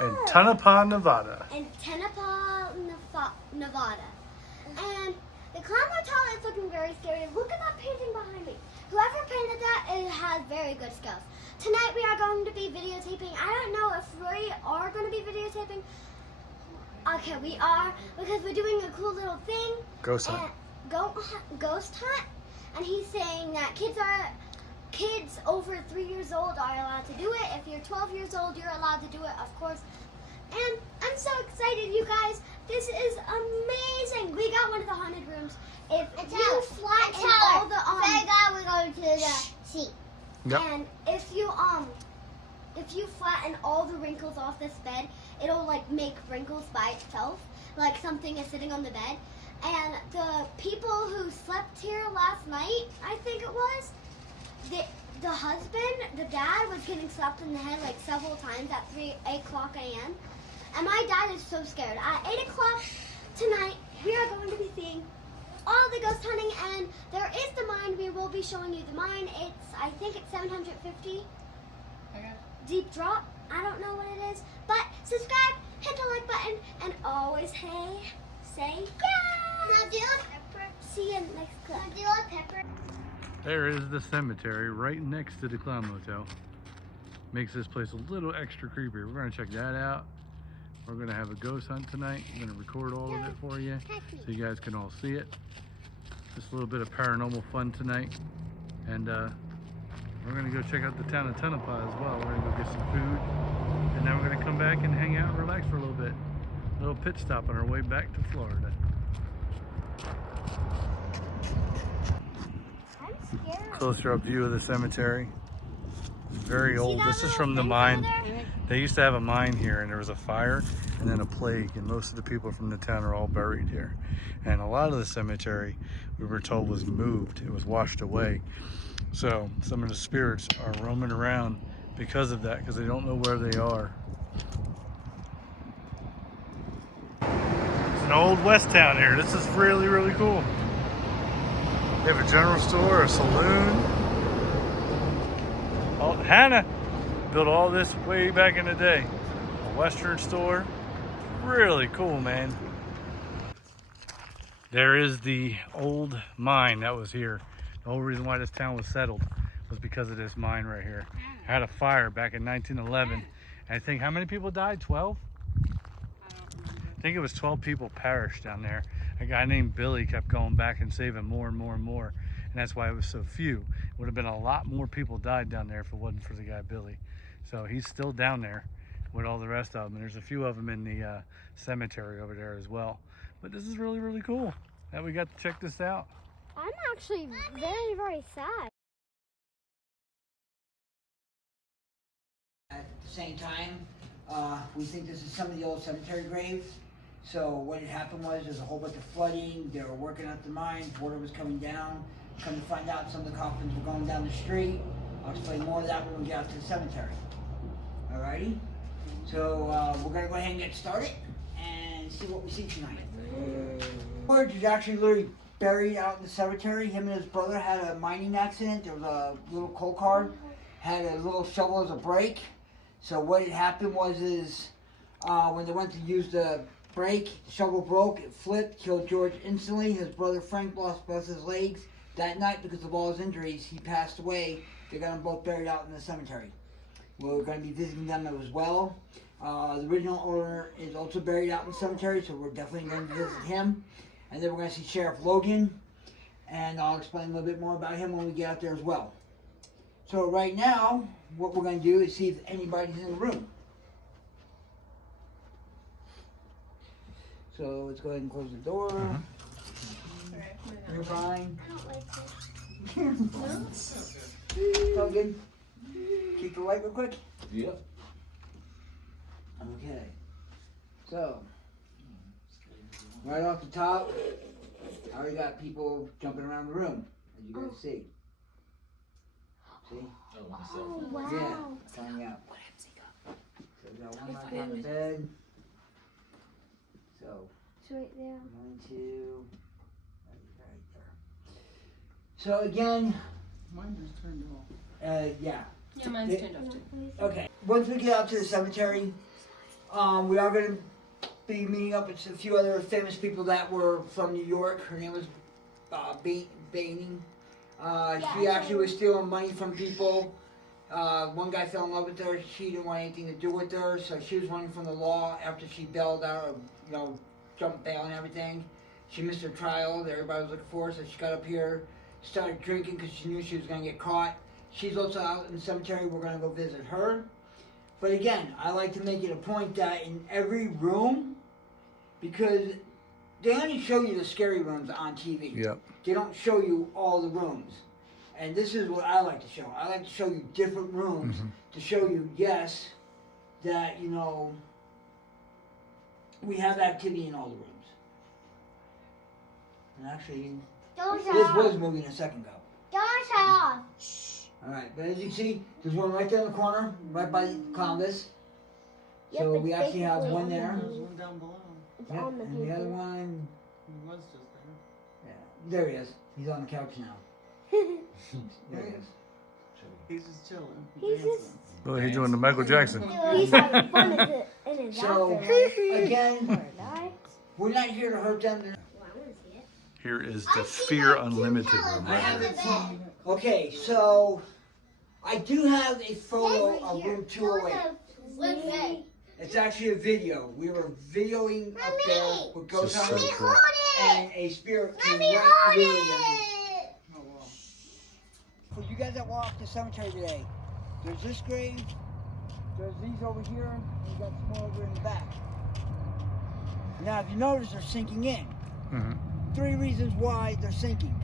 in Tonopah, Nevada. Nevada. And the Clown Motel is looking very scary. Look at that painting behind me. Whoever painted that, it has very good skills. Tonight we are going to be videotaping. I don't know if we are going to be videotaping. Okay, we are, because we're doing a cool little thing. Ghost hunt. Ghost hunt. And he's saying that kids over 3 years old are allowed to do it. If you're 12 years old, you're allowed to do it, of course. And I'm so excited, you guys. This is amazing. We got one of the haunted rooms. If you flatten all the we're going to the seat. Yep. And if you flatten all the wrinkles off this bed, it'll like make wrinkles by itself, like something is sitting on the bed. And the people who slept here last night, I think it was, the husband, the dad was getting slapped in the head like several times at 8 o'clock a.m. And my dad is so scared. At 8 o'clock tonight, we are going to be seeing all the ghost hunting, and there is the mine. We will be showing you the mine. I think it's 750. Okay. Deep drop. I don't know what it is. But subscribe, hit the like button, and always say yeah. Now do a pepper. See you next clip. Now do a pepper. There is the cemetery right next to the Clown Motel. Makes this place a little extra creepy. We're going to check that out. We're going to have a ghost hunt tonight. I'm going to record all of it for you so you guys can all see it. Just a little bit of paranormal fun tonight. And we're going to go check out the town of Tonopah as well. We're going to go get some food. And then we're going to come back and hang out and relax for a little bit. A little pit stop on our way back to Florida. I'm scared. Closer up view of the cemetery. Very old. This is from the mine. They used to have a mine here, and there was a fire and then a plague, and most of the people from the town are all buried here. And a lot of the cemetery, we were told, was moved. It was washed away. So some of the spirits are roaming around because of that, because they don't know where they are. It's an old west town here. This is really, really cool. They have a general store, a saloon. Oh, Hannah built all this way back in the day. A Western store. Really cool, man. There is the old mine that was here. The whole reason why this town was settled was because of this mine right here. It had a fire back in 1911. And I think, how many people died? 12? I think it was 12 people perished down there. A guy named Billy kept going back and saving more and more and more. And that's why it was so few. Would have been a lot more people died down there if it wasn't for the guy Billy. So he's still down there with all the rest of them. And there's a few of them in the cemetery over there as well. But this is really, really cool that we got to check this out. I'm actually very, very sad. At the same time, we think this is some of the old cemetery graves. So what had happened was there's a whole bunch of flooding. They were working at the mine. Water was coming down. Come to find out, some of the coffins were going down the street. I'll explain more of that when we get out to the cemetery. Alrighty? So we're gonna go ahead and get started and see what we see tonight. George is actually literally buried out in the cemetery. Him and his brother had a mining accident. There was a little coal car, had a little shovel as a brake. So what had happened was when they went to use the brake, the shovel broke, it flipped, killed George instantly. His brother Frank lost both his legs. That night, because of all his injuries, he passed away. They got them both buried out in the cemetery. We're going to be visiting them as well. The original owner is also buried out in the cemetery, so we're definitely going to visit him. And then we're going to see Sheriff Logan, and I'll explain a little bit more about him when we get out there as well. So right now, what we're going to do is see if anybody's in the room. So let's go ahead and close the door. You're fine. I don't like this. It's all good. Keep the light real quick. Yep. Okay. So, right off the top, I already got people jumping around the room, as you guys see. See? Oh, wow. Yeah, finding out. So we got one right on the bed. So, It's right there. 1, 2, right there. So again, Mine just turned off. yeah. Yeah, mine's turned off too. Okay. Once we get out to the cemetery, We are going to be meeting up with a few other famous people that were from New York. Her name was Baining. She actually was stealing money from people. One guy fell in love with her. She didn't want anything to do with her, so she was running from the law after she bailed out, jumped bail and everything. She missed her trial that everybody was looking for, so she got up here, started drinking because she knew she was going to get caught. She's also out in the cemetery. We're going to go visit her. But again, I like to make it a point that in every room, because they only show you the scary rooms on TV. Yep. They don't show you all the rooms. And this is what I like to show. I like to show you different rooms to show you, yes, that, we have activity in all the rooms. And actually, this was moving a second ago. Don't shut off. Alright, but as you can see, there's one right there in the corner, right by Columbus. Yep, So it's we actually have basically one there. There's one down below. It's Yep, on the and the other paper. one, He was just there. yeah, there he is. He's on the couch now. There he is. He's just chilling. He's dancing. just- Well, he's doing the Michael Jackson. He's having fun in his So, afterlife. again, we're not here to hurt them. Well, I want to see it. Here is the Fear Unlimited room. I Right have here. it from. Okay, so I do have a photo of room 208. What's that? It's actually a video. We were videoing up there with ghost This is so hunters, cool. and a spirit came Let me right hold through it. Oh, wow. For you guys that walk the cemetery today, there's this grave, there's these over here, and you got some more over in the back. Now, if you notice, they're sinking in. Mhm. 3 reasons why they're sinking.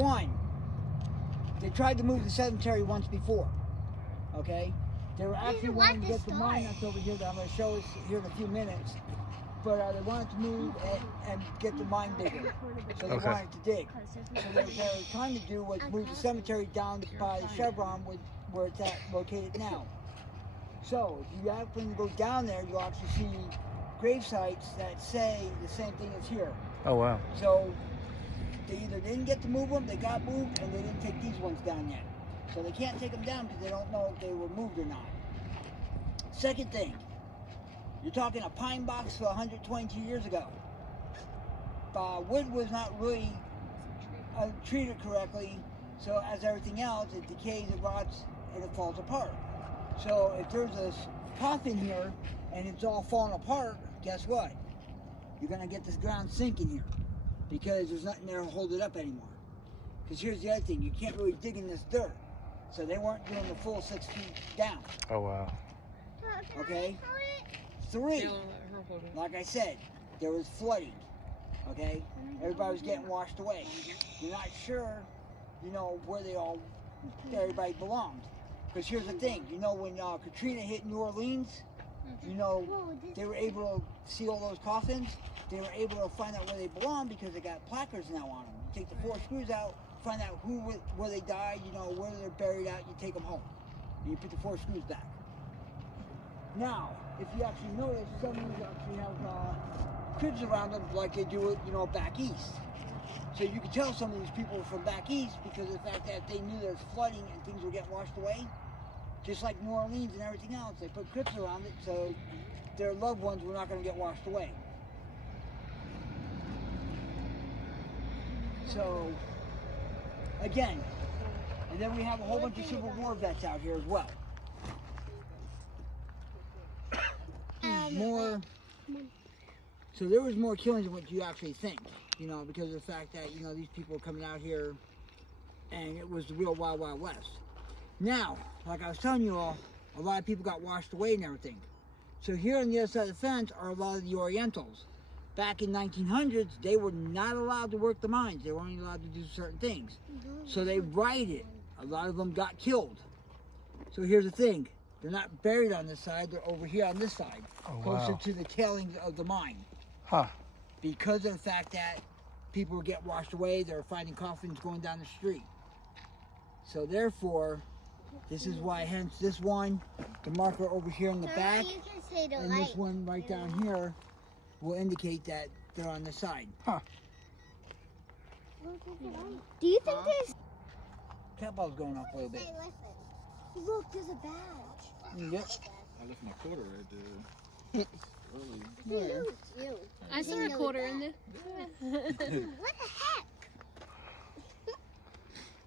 1, they tried to move the cemetery once before. Okay? They were actually wanting to get the mine that's over here that I'm going to show us here in a few minutes. But they wanted to move and get the mine bigger. So they Okay. wanted to dig. So what they were trying to do was move the cemetery down by the chevron where it's at located now. So if you happen to go down there, you'll actually see grave sites that say the same thing as here. Oh, wow. So they either didn't get to move them, they got moved, and they didn't take these ones down yet. So they can't take them down because they don't know if they were moved or not. Second thing, you're talking a pine box for 122 years ago. Wood was not really treated correctly, so as everything else, it decays, it rots, and it falls apart. So if there's a coffin here and it's all falling apart, guess what? You're going to get this ground sinking here because there's nothing there to hold it up anymore. Because here's the other thing, you can't really dig in this dirt. So they weren't doing the full 6 feet down, Oh, wow. okay? 3, like I said, there was flooding, okay? Everybody was getting washed away. You're not sure, where everybody belonged. Because here's the thing, when Katrina hit New Orleans, they were able to see all those coffins. They were able to find out where they belong because they got placards now on them. You take the 4 screws out, find out where they died, where they're buried at, you take them home. And you put the 4 screws back. Now, if you actually notice, some of these actually have cribs around them like they do it, back east. So you can tell some of these people from back east because of the fact that they knew there was flooding and things were getting washed away. Just like New Orleans and everything else, they put crypts around it so their loved ones were not going to get washed away. So, again, and then we have a whole bunch of Civil War vets out here as well. So there was more killings than what you actually think, because of the fact that, these people were coming out here and it was the real Wild Wild West. Now, like I was telling you all, a lot of people got washed away and everything. So here on the other side of the fence are a lot of the Orientals. Back in 1900s, they were not allowed to work the mines. They were only allowed to do certain things. So they rioted. A lot of them got killed. So here's the thing. They're not buried on this side. They're over here on this side, closer to the tailings of the mine. Huh. Because of the fact that people would get washed away, they were finding coffins going down the street. So therefore, this is why, hence this one, the marker over here in the back, and this one right down here will indicate that they're on the side. Huh. Do you think there's... Cat ball's going off a little bit. Look, there's a badge. Yep. I left my quarter right there. I saw a quarter in there. What the heck?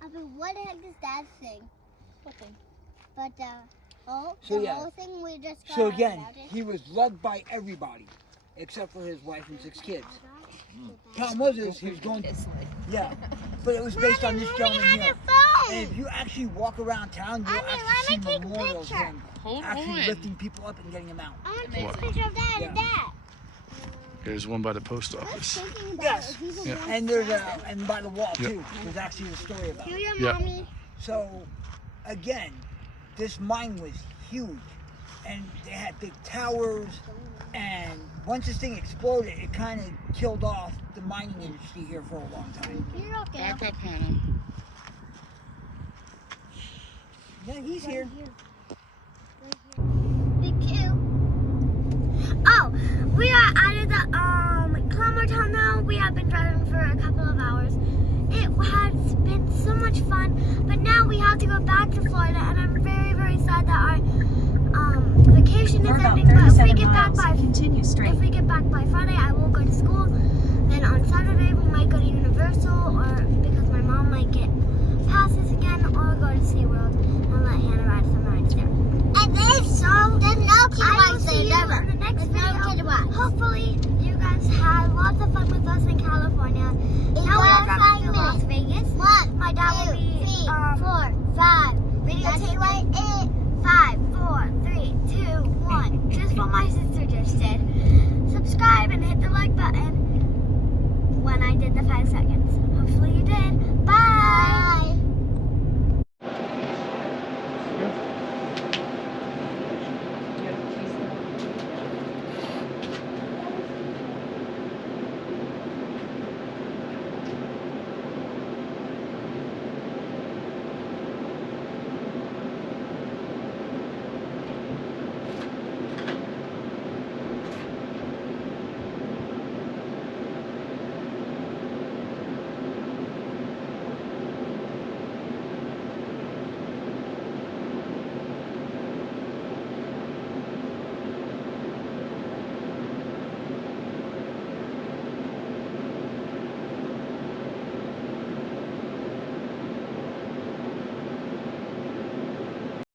I mean, what the heck is that thing? What thing? But So, the yeah. whole thing we just got So out again, about it. he was loved by everybody, except for his wife and 6 kids. Problem was is he was going, yeah, but it was based on this gentleman here. And if you actually walk around town, you'll actually see memorials of him Hold actually on. lifting people up and getting them out. I want to take a picture of that and that. Here's one by the post office. Thinking about Yes. if people Yeah. don't And there's stop and by the wall Yep. too. There's actually a story about it. it. Your Yeah. mommy. So, again, this mine was huge, and they had big towers. And once this thing exploded, it kind of killed off the mining industry here for a long time. You're okay. Back up, Hannah. Yeah, he's here. Big Q. Oh, we are out of the Clown Motel now. We have been driving for a couple of hours. It has been so much fun, but now we have to go back to Florida, and I'm very, very sad that our vacation is ending. But if we get back by Continue straight. if we get back by Friday, I will go to school. Then on Saturday we might go to Universal, or because my mom might get passes again, or go to SeaWorld and let Hannah ride some rides there. And there's no kid rides there never. In the next video, hopefully you guys had lots of fun with us in California. Now we are driving to Las Vegas. My dad will be 4, 5. Videotape right in 5, 4, 3, 2, 1. Just what my sister just did. Subscribe and hit the like button when I did the 5 seconds. Hopefully you did. Bye.